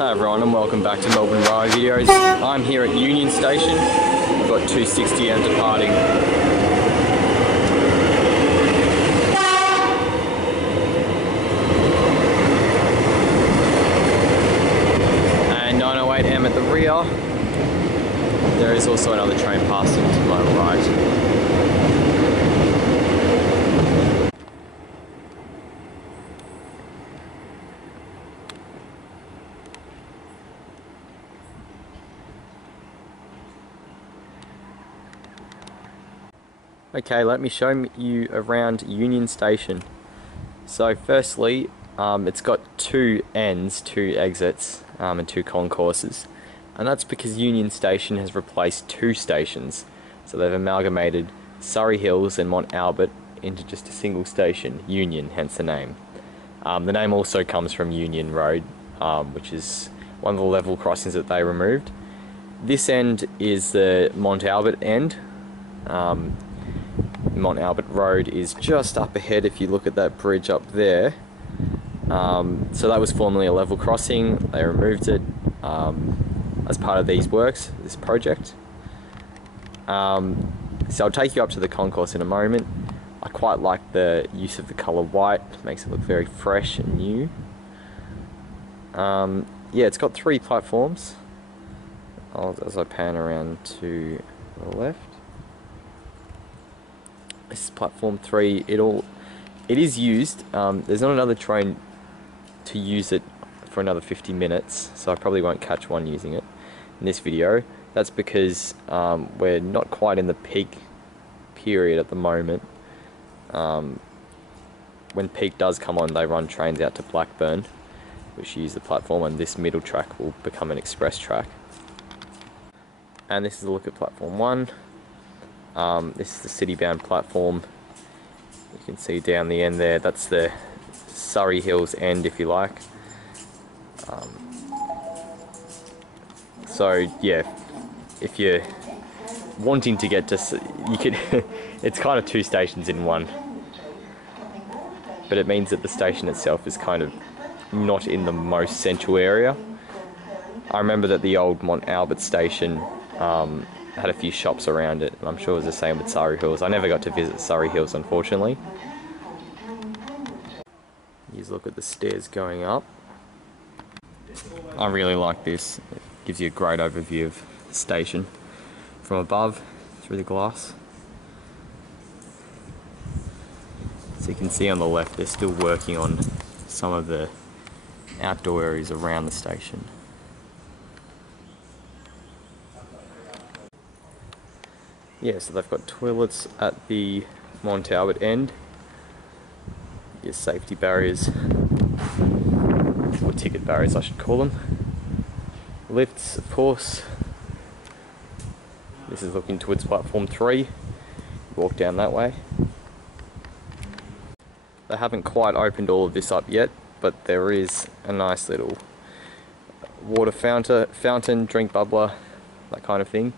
Hi everyone and welcome back to Melbourne Railway Videos. I'm here at Union Station. I've got 260M departing. And 908M at the rear. There is also another train passing to my right. Okay, let me show you around Union Station. So firstly, it's got two ends, two exits, and two concourses. And that's because Union Station has replaced two stations. So they've amalgamated Surrey Hills and Mont into just a single station, Union, hence the name. The name also comes from Union Road, which is one of the level crossings that they removed. This end is the Mont end. Mont Road is just up ahead if you look at that bridge up there. So that was formerly a level crossing. They removed it as part of these works, this project. So I'll take you up to the concourse in a moment. I quite like the use of the colour white, it makes it look very fresh and new. Yeah, it's got 3 platforms. As I pan around to the left. This is platform 3. It is used. There's not another train to use it for another 50 minutes, so I probably won't catch one using it in this video. That's because we're not quite in the peak period at the moment. When peak does come on, they run trains out to Blackburn, which use the platform, and this middle track will become an express track. And this is a look at platform 1. This is the city-bound platform. You can see down the end there, that's the Surrey Hills end, if you like. So yeah, if you're wanting to get to, you could, it's kind of 2 stations in one. But it means that the station itself is kind of not in the most central area. I remember that the old Mont station had a few shops around it, and I'm sure it was the same with Surrey Hills. I never got to visit Surrey Hills, unfortunately. You just look at the stairs going up. I really like this. It gives you a great overview of the station from above through the glass. So you can see on the left they're still working on some of the outdoor areas around the station. Yeah, so they've got toilets at the Mont end. Your safety barriers, or ticket barriers I should call them. Lifts, of course. This is looking towards platform 3. Walk down that way. They haven't quite opened all of this up yet, but there is a nice little water fountain, drink bubbler, that kind of thing.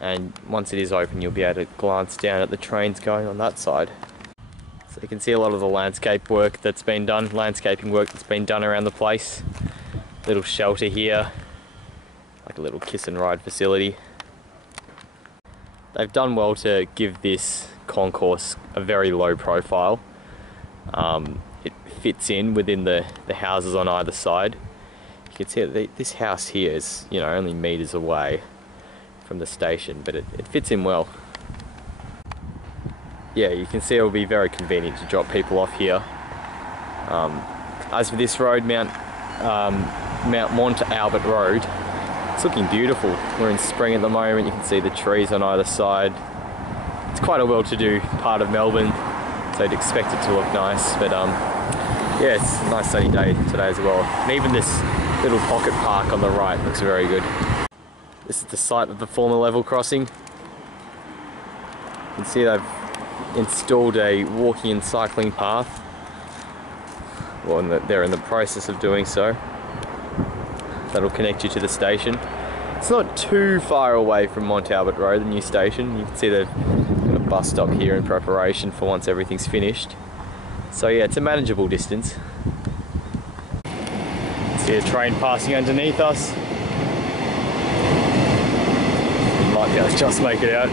And once it is open, you'll be able to glance down at the trains going on that side. So you can see a lot of the landscaping work that's been done around the place. Little shelter here, like a little kiss and ride facility. They've done well to give this concourse a very low profile. It fits in within the houses on either side. You can see that this house here is, you know, only meters away from the station, but it fits in well. Yeah, you can see it will be very convenient to drop people off here. As for this road, Mont Road, it's looking beautiful. We're in spring at the moment. You can see the trees on either side. It's quite a well-to-do part of Melbourne, so you'd expect it to look nice. But yeah, it's a nice sunny day today as well. And even this little pocket park on the right looks very good. This is the site of the former level crossing. You can see they've installed a walking and cycling path. Well, they're in the process of doing so. That'll connect you to the station. It's not too far away from Mont Road, the new station. You can see they've got a bus stop here in preparation for once everything's finished. So yeah, it's a manageable distance. See a train passing underneath us. You might be able to just make it out.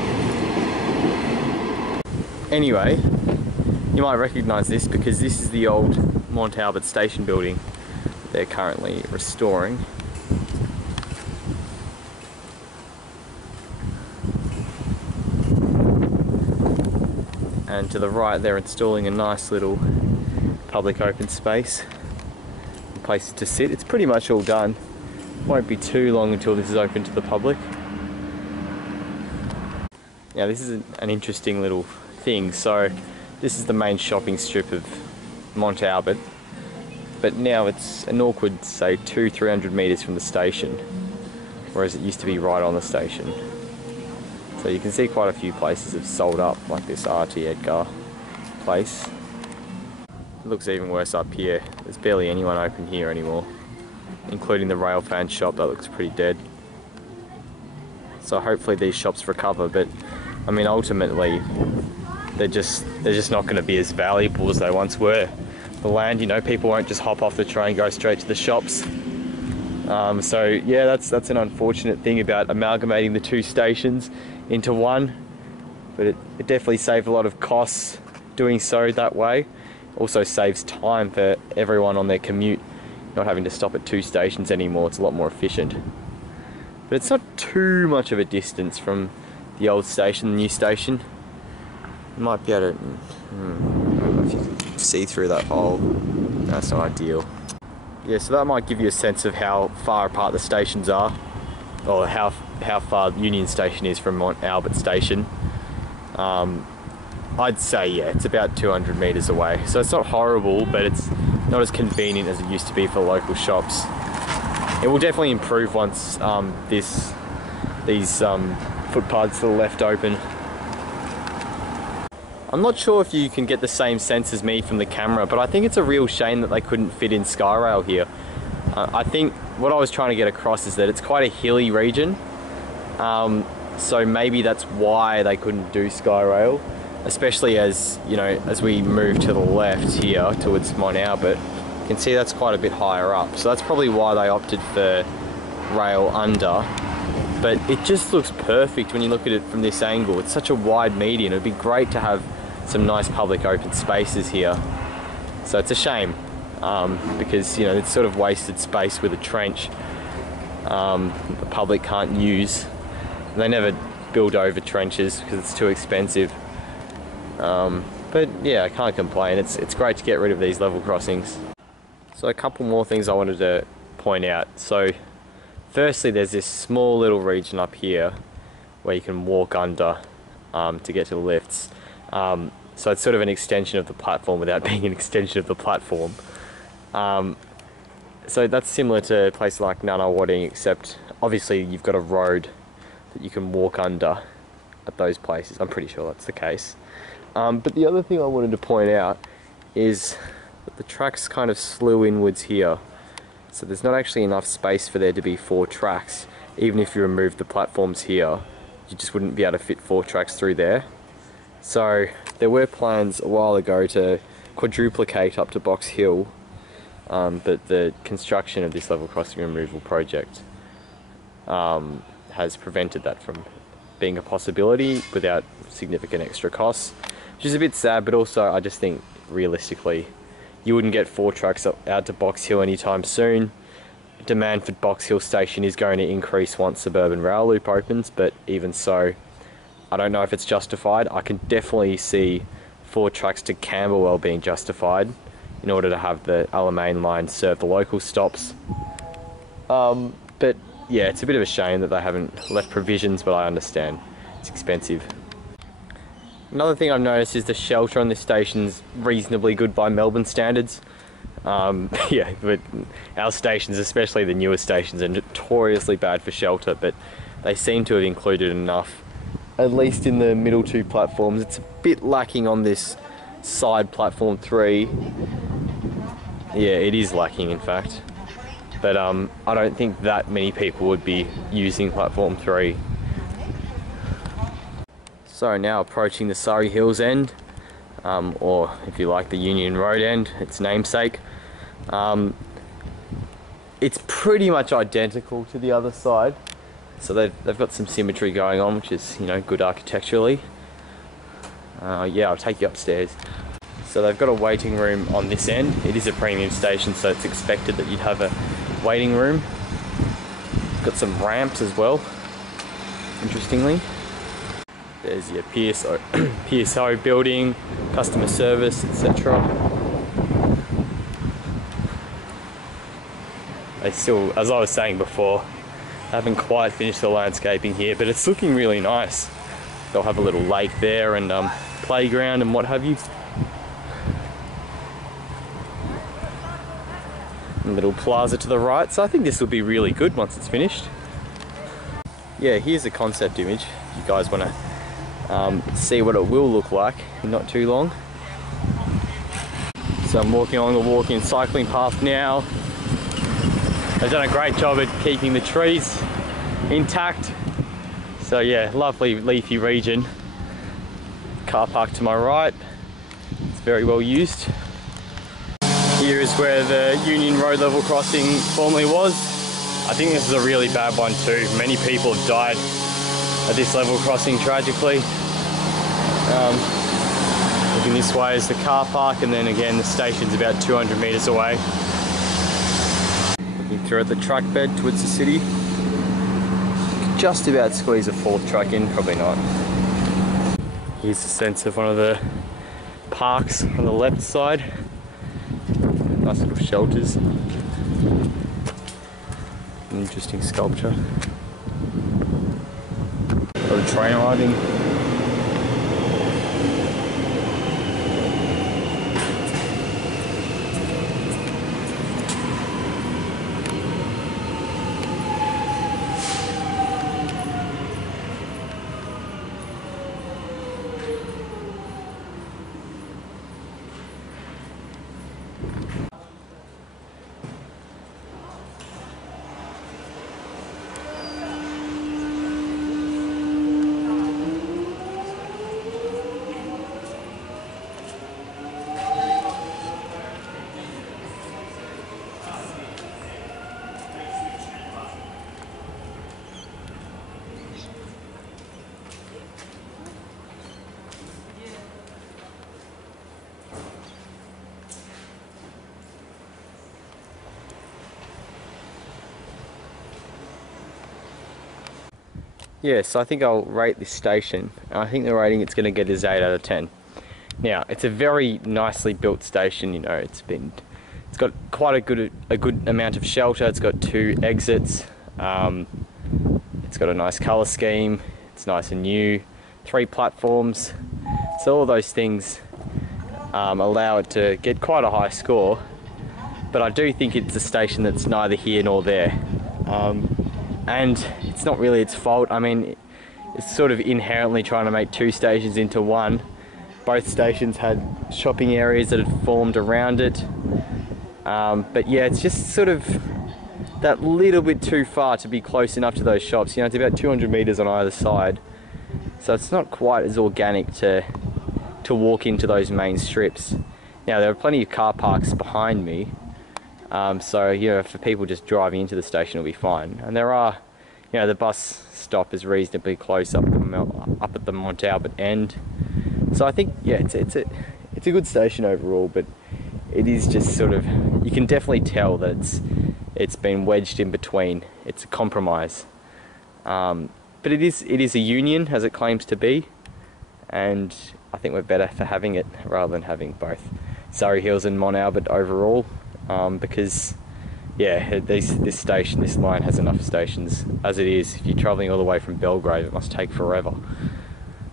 Anyway, you might recognise this because this is the old Mont station building they're currently restoring. And to the right they're installing a nice little public open space, places to sit. It's pretty much all done. Won't be too long until this is open to the public. Now this is an interesting little thing. So this is the main shopping strip of Mont, but now it's an awkward, say, 200-300 metres from the station, whereas it used to be right on the station. So you can see quite a few places have sold up, like this RT Edgar place. It looks even worse up here. There's barely anyone open here anymore, including the railfan shop. That looks pretty dead. So hopefully these shops recover, but I mean ultimately they're just not going to be as valuable as they once were. The land, you know, people won't just hop off the train, go straight to the shops. So yeah, that's an unfortunate thing about amalgamating the two stations into one, but it definitely saved a lot of costs doing so that way. Also saves time for everyone on their commute, not having to stop at two stations anymore. It's a lot more efficient. But it's not too much of a distance from the old station, the new station. You might be able to, I don't know if you can see through that hole. That's not ideal. Yeah, so that might give you a sense of how far apart the stations are, or how far Union Station is from Mont Albert Station. I'd say, yeah, it's about 200 metres away. So it's not horrible, but it's not as convenient as it used to be for local shops. It will definitely improve once these footpaths to the left open. I'm not sure if you can get the same sense as me from the camera, but I think it's a real shame that they couldn't fit in Skyrail here. I think what I was trying to get across is that it's quite a hilly region, so maybe that's why they couldn't do Skyrail, especially as, you know, as we move to the left here towards Mont Albert, you can see that's quite a bit higher up. So that's probably why they opted for rail under. But it just looks perfect when you look at it from this angle. It's such a wide median. It'd be great to have some nice public open spaces here. So it's a shame because, you know, it's sort of wasted space with a trench the public can't use. They never build over trenches because it's too expensive. But yeah, I can't complain. It's great to get rid of these level crossings. So a couple more things I wanted to point out. So firstly, there's this small little region up here where you can walk under to get to the lifts. So it's sort of an extension of the platform without being an extension of the platform. So that's similar to places like Nunawading, except obviously you've got a road that you can walk under at those places. I'm pretty sure that's the case. But the other thing I wanted to point out is that the tracks kind of slew inwards here. So there's not actually enough space for there to be 4 tracks. Even if you remove the platforms here, you just wouldn't be able to fit 4 tracks through there. So there were plans a while ago to quadruplicate up to Box Hill, but the construction of this level crossing removal project has prevented that from being a possibility without significant extra costs, which is a bit sad. But also I just think realistically you wouldn't get 4 trucks out to Box Hill anytime soon. Demand for Box Hill station is going to increase once suburban rail loop opens, but even so, I don't know if it's justified. I can definitely see 4 trucks to Camberwell being justified in order to have the Alamein line serve the local stops. But yeah, it's a bit of a shame that they haven't left provisions, but I understand. It's expensive. Another thing I've noticed is the shelter on this station's reasonably good by Melbourne standards. Yeah, but our stations, especially the newer stations, are notoriously bad for shelter, but they seem to have included enough, at least in the middle 2 platforms. It's a bit lacking on this side platform 3. Yeah, it is lacking in fact. But I don't think that many people would be using platform 3. So now approaching the Surrey Hills end, or if you like the Union Road end, its namesake. it's pretty much identical to the other side. So they've got some symmetry going on, which is, you know, good architecturally. Yeah, I'll take you upstairs. So they've got a waiting room on this end. It is a premium station, so it's expected that you'd have a waiting room. Got some ramps as well, interestingly. There's your PSO building, customer service, etc. They still, as I was saying before, haven't quite finished the landscaping here, but it's looking really nice. They'll have a little lake there and playground and what have you. A little plaza to the right, so I think this will be really good once it's finished. Yeah, here's a concept image if you guys want to see what it will look like in not too long. So I'm walking along the walking and cycling path now. They've done a great job at keeping the trees intact. So yeah, lovely leafy region. Car park to my right. It's very well used. Here is where the Union Road level crossing formerly was. I think this is a really bad one too. Many people have died at this level crossing, tragically. Looking this way is the car park, and then again the station's about 200 metres away. Looking through at the track bed towards the city. Just about squeeze a fourth truck in, probably not. Here's a sense of one of the parks on the left side. Nice little shelters. An interesting sculpture. Got a train arriving. Yeah, so I think I'll rate this station. I think the rating it's going to get is 8 out of 10. Now, it's a very nicely built station, you know, it's got quite a good amount of shelter, it's got 2 exits, it's got a nice colour scheme, it's nice and new, 3 platforms, so all those things allow it to get quite a high score, but I do think it's a station that's neither here nor there. And it's not really its fault. I mean, it's sort of inherently trying to make 2 stations into one. Both stations had shopping areas that had formed around it. But yeah, it's just sort of that little bit too far to be close enough to those shops. You know, it's about 200 metres on either side. So it's not quite as organic to walk into those main strips. Now, there are plenty of car parks behind me. So, you know, for people just driving into the station will be fine. And there are, you know, the bus stop is reasonably close up at the Mont end. So I think, yeah, it's a good station overall, but it is just sort of, you can definitely tell that it's been wedged in between. It's a compromise. But it is a union, as it claims to be, and I think we're better for having it rather than having both Surrey Hills and Mont overall. Because yeah, this station, this line has enough stations as it is. If you're travelling all the way from Belgrave, it must take forever.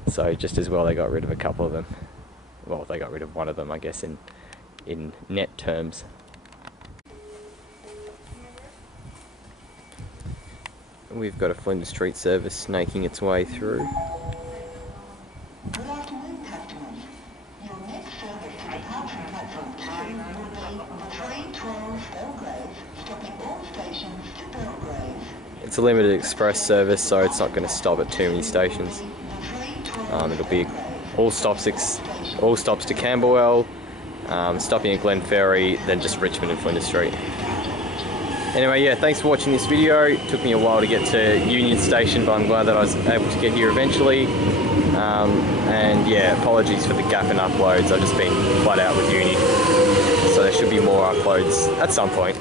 So just as well they got rid of a couple of them. Well, they got rid of one of them, I guess, in net terms. We've got a Flinders Street service snaking its way through. Good afternoon, customers. Your next service to depart from platform 2 will be 312 Belgrave, stopping all stations to Belgrave. It's a limited express service, so it's not going to stop at too many stations. It'll be all stops to Camberwell, stopping at Glenferrie, then just Richmond and Flinders Street. Anyway, yeah, thanks for watching this video. It took me a while to get to Union Station, but I'm glad that I was able to get here eventually. And yeah, apologies for the gap in uploads. I've just been flat out with uni, so there should be more uploads at some point.